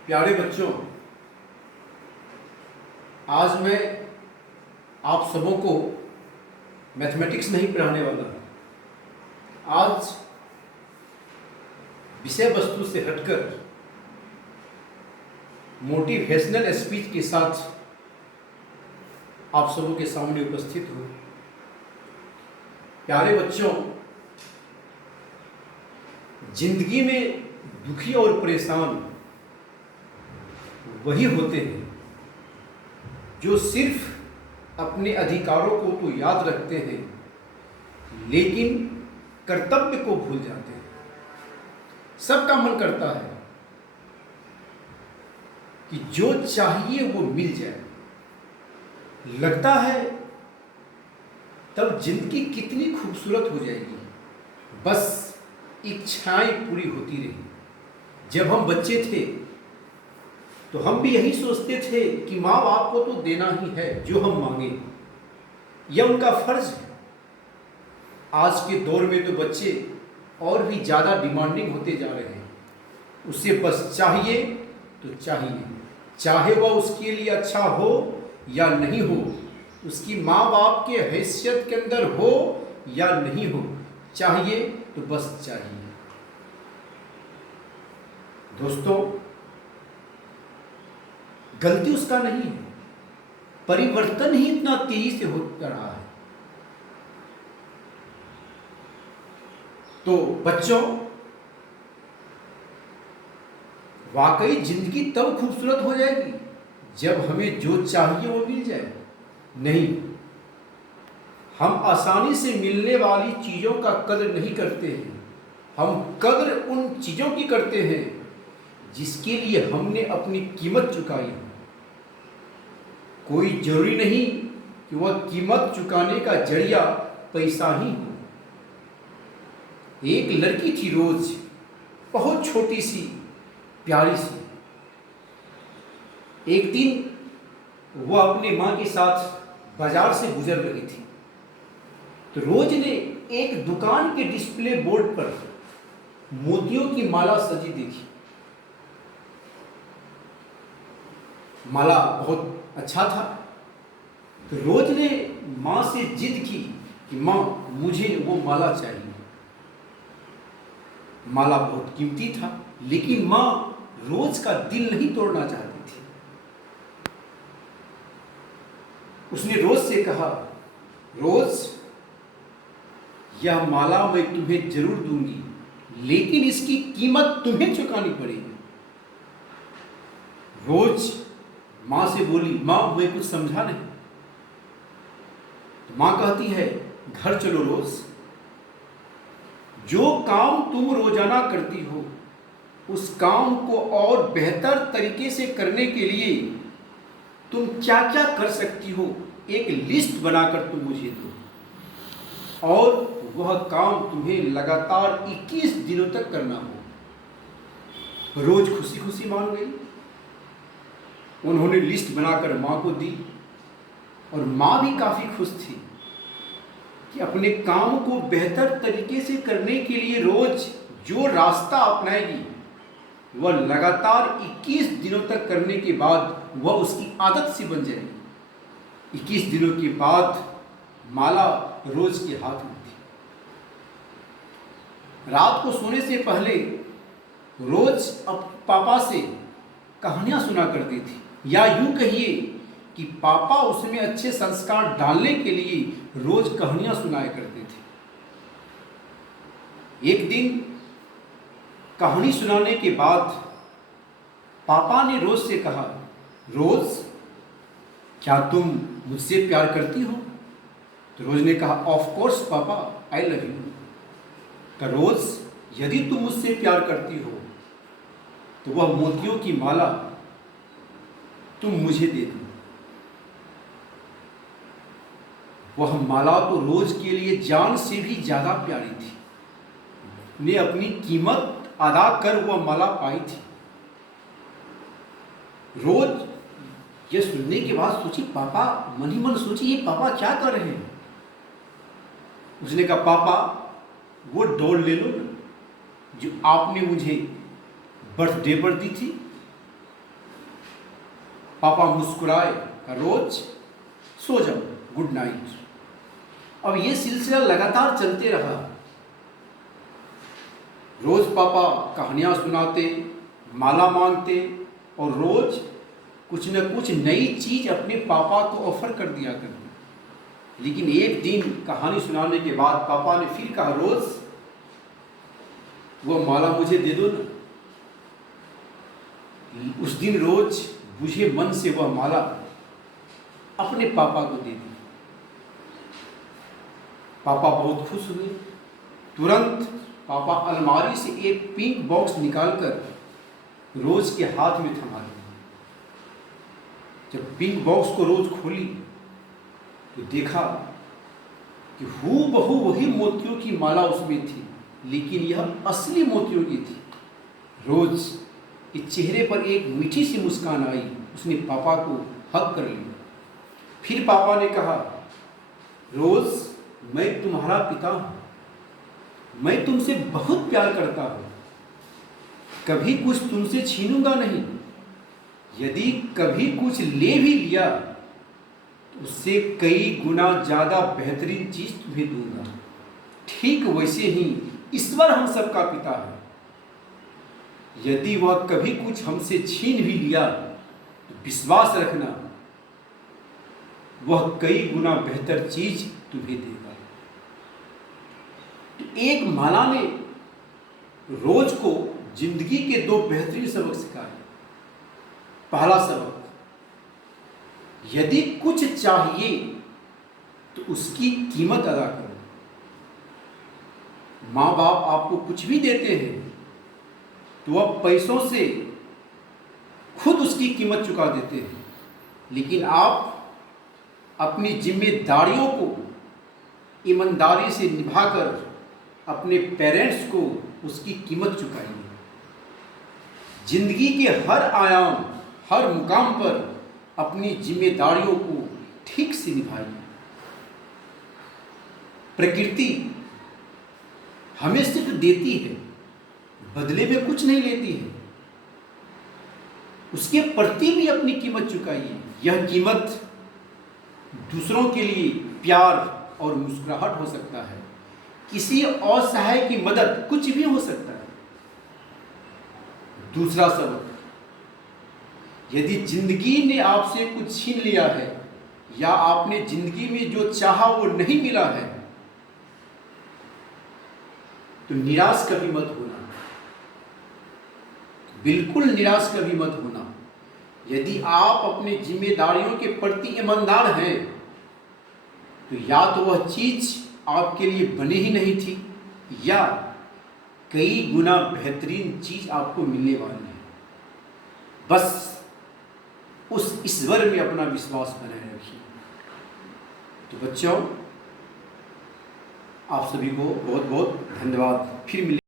प्यारे बच्चों, आज मैं आप सबों को मैथमेटिक्स नहीं पढ़ाने वाला। आज विषय वस्तु से हटकर मोटिवेशनल स्पीच के साथ आप सबों के सामने उपस्थित हूँ। प्यारे बच्चों, जिंदगी में दुखी और परेशान वही होते हैं जो सिर्फ अपने अधिकारों को तो याद रखते हैं लेकिन कर्तव्य को भूल जाते हैं। सबका मन करता है कि जो चाहिए वो मिल जाए। लगता है तब जिंदगी कितनी खूबसूरत हो जाएगी, बस इच्छाएं पूरी होती रही। जब हम बच्चे थे तो हम भी यही सोचते थे कि माँ बाप को तो देना ही है जो हम मांगे, यह उनका फर्ज है। आज के दौर में तो बच्चे और भी ज़्यादा डिमांडिंग होते जा रहे हैं। उसे बस चाहिए तो चाहिए, चाहे वह उसके लिए अच्छा हो या नहीं हो, उसकी माँ बाप के हैसियत के अंदर हो या नहीं हो, चाहिए तो बस चाहिए। दोस्तों, गलती उसका नहीं है, परिवर्तन ही इतना तेजी से होता रहा है। तो बच्चों, वाकई जिंदगी तब खूबसूरत हो जाएगी जब हमें जो चाहिए वो मिल जाए। नहीं, हम आसानी से मिलने वाली चीजों का कदर नहीं करते हैं। हम कदर उन चीजों की करते हैं जिसके लिए हमने अपनी कीमत चुकाई है। कोई जरूरी नहीं कि वह कीमत चुकाने का जरिया पैसा ही हो। एक लड़की थी रोज, बहुत छोटी सी प्यारी सी। एक दिन वह अपने माँ के साथ बाजार से गुजर रही थी तो रोज ने एक दुकान के डिस्प्ले बोर्ड पर मोतियों की माला सजी देखी। माला बहुत अच्छा था तो रोज ने माँ से जिद की कि माँ, मुझे वो माला चाहिए। माला बहुत कीमती था लेकिन माँ रोज का दिल नहीं तोड़ना चाहती थी। उसने रोज से कहा, रोज, यह माला मैं तुम्हें जरूर दूंगी लेकिन इसकी कीमत तुम्हें चुकानी पड़ेगी। रोज माँ से बोली, माँ मैं कुछ समझा नहीं। तो माँ कहती है, घर चलो रोज, जो काम तुम रोजाना करती हो उस काम को और बेहतर तरीके से करने के लिए तुम क्या क्या कर सकती हो एक लिस्ट बनाकर तुम मुझे दो और वह काम तुम्हें लगातार 21 दिनों तक करना हो। रोज खुशी खुशी मान गई। उन्होंने लिस्ट बनाकर माँ को दी और माँ भी काफ़ी खुश थी कि अपने काम को बेहतर तरीके से करने के लिए रोज जो रास्ता अपनाएगी वह लगातार 21 दिनों तक करने के बाद वह उसकी आदत सी बन जाएगी। 21 दिनों के बाद माला रोज के हाथ में थी। रात को सोने से पहले रोज अब पापा से कहानियां सुना करती थी, या यूं कहिए कि पापा उसमें अच्छे संस्कार डालने के लिए रोज कहानियां सुनाया करते थे। एक दिन कहानी सुनाने के बाद पापा ने रोज से कहा, रोज, क्या तुम मुझसे प्यार करती हो? तो रोज ने कहा, ऑफ कोर्स पापा, आई लव यू। तो रोज, यदि तुम मुझसे प्यार करती हो तो वह मोतियों की माला तुम मुझे दे दो। वह माला तो रोज के लिए जान से भी ज्यादा प्यारी थी। ने अपनी कीमत अदा कर वह माला पाई थी। रोज यह सुनने के बाद सोची, पापा, मन ही मन सोची, ये पापा क्या कर रहे हैं? उसने कहा, पापा, वो डॉल ले लो ना जो आपने मुझे बर्थडे पर दी थी, पापा मुस्कुराए का रोज सो जाओ, गुड नाइट। अब ये सिलसिला लगातार चलते रहा। रोज पापा कहानियाँ सुनाते, माला मांगते और रोज कुछ न कुछ नई चीज अपने पापा को ऑफर कर दिया करते। लेकिन एक दिन कहानी सुनाने के बाद पापा ने फिर कहा, रोज वो माला मुझे दे दो ना। उस दिन रोज बुझे मन से वह माला अपने पापा को दे दी। पापा बहुत खुश हुए। तुरंत पापा अलमारी से एक पिंक बॉक्स निकालकर रोज के हाथ में थमा दिया। जब पिंक बॉक्स को रोज खोली तो देखा कि हूबहू वही मोतियों की माला उसमें थी, लेकिन यह असली मोतियों की थी। रोज के चेहरे पर एक मीठी सी मुस्कान आई। उसने पापा को हग कर लिया। फिर पापा ने कहा, रोज मैं तुम्हारा पिता हूं, मैं तुमसे बहुत प्यार करता हूं, कभी कुछ तुमसे छीनूंगा नहीं। यदि कभी कुछ ले भी लिया तो उससे कई गुना ज्यादा बेहतरीन चीज तुम्हें दूंगा। ठीक वैसे ही ईश्वर हम सबका पिता है। यदि वह कभी कुछ हमसे छीन भी लिया तो विश्वास रखना, वह कई गुना बेहतर चीज तुम्हें देगा। तो एक माला ने रोज को जिंदगी के दो बेहतरीन सबक सिखाए। पहला सबक, यदि कुछ चाहिए तो उसकी कीमत अदा करो। माँ बाप आपको कुछ भी देते हैं तो वह पैसों से खुद उसकी कीमत चुका देते हैं, लेकिन आप अपनी जिम्मेदारियों को ईमानदारी से निभाकर अपने पेरेंट्स को उसकी कीमत चुकाइए। जिंदगी के हर आयाम, हर मुकाम पर अपनी जिम्मेदारियों को ठीक से निभाइए। प्रकृति हमें सिर्फ देती है, बदले में कुछ नहीं लेती है। उसके प्रति भी अपनी कीमत चुकाइए। यह कीमत दूसरों के लिए प्यार और मुस्कुराहट हो सकता है, किसी असहाय की मदद, कुछ भी हो सकता है। दूसरा सबक, यदि जिंदगी ने आपसे कुछ छीन लिया है या आपने जिंदगी में जो चाहा वो नहीं मिला है तो निराश कभी मत होना, बिल्कुल निराश कभी मत होना। यदि आप अपनी जिम्मेदारियों के प्रति ईमानदार हैं तो या तो वह चीज आपके लिए बनी ही नहीं थी या कई गुना बेहतरीन चीज आपको मिलने वाली है। बस उस ईश्वर में अपना विश्वास बनाए रखिए। तो बच्चों, आप सभी को बहुत बहुत धन्यवाद। फिर मिलेंगे।